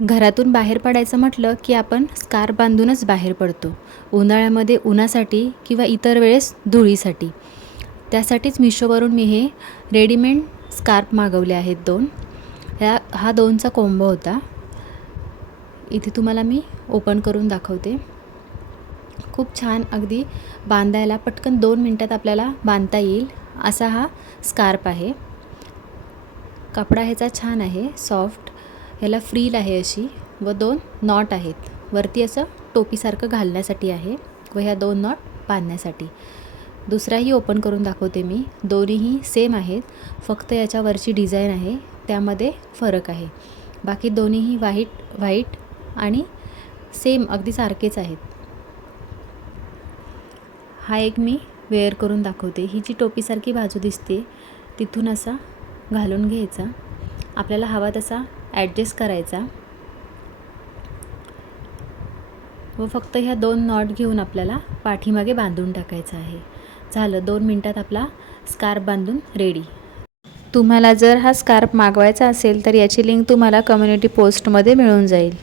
घरातून बाहेर पडायचं म्हटलं की आपण स्कार्फ बांधूनच बाहेर पडतो. उन्हाळ्यामध्ये उन्हासाठी किंवा इतर वेळेस धुळीसाठी. त्यासाठीच मिशोवरून मी हे रेडीमेड स्कार्फ मागवले आहेत 2. हा 2चा कॉम्बो होता. इथे तुम्हाला मी ओपन करून दाखवते. खूप छान, अगदी बांधायला पटकन 2 मिनटात आपल्याला बांधता येईल असा हा स्कार्फ आहे. कपडा ह्याचा छान आहे, सॉफ्ट. ह्याला फ्रील आहे अशी व 2 नॉट आहेत. वरती असं टोपीसारखं घालण्यासाठी आहे व ह्या 2 नॉट बांधण्यासाठी. दुसराही ओपन करून दाखवते मी. दोन्हीही सेम आहेत, फक्त याच्यावरची डिझाईन आहे त्यामध्ये फरक आहे. बाकी दोन्हीही व्हाईट आणि सेम अगदी सारखेच आहेत. हा एक मी वेअर करून दाखवते. ही जी टोपीसारखी बाजू दिसते तिथून असा घालून घ्यायचा, आपल्याला हवा तसा ॲडजस्ट करायचा व फक्त ह्या 2 नॉट घेऊन आपल्याला पाठीमागे बांधून टाकायचं आहे. झालं, 2 मिनटात आपला स्कार्फ बांधून रेडी. तुम्हाला जर हा स्कार्फ मागवायचा असेल तर याची लिंक तुम्हाला कम्युनिटी पोस्टमध्ये मिळून जाईल.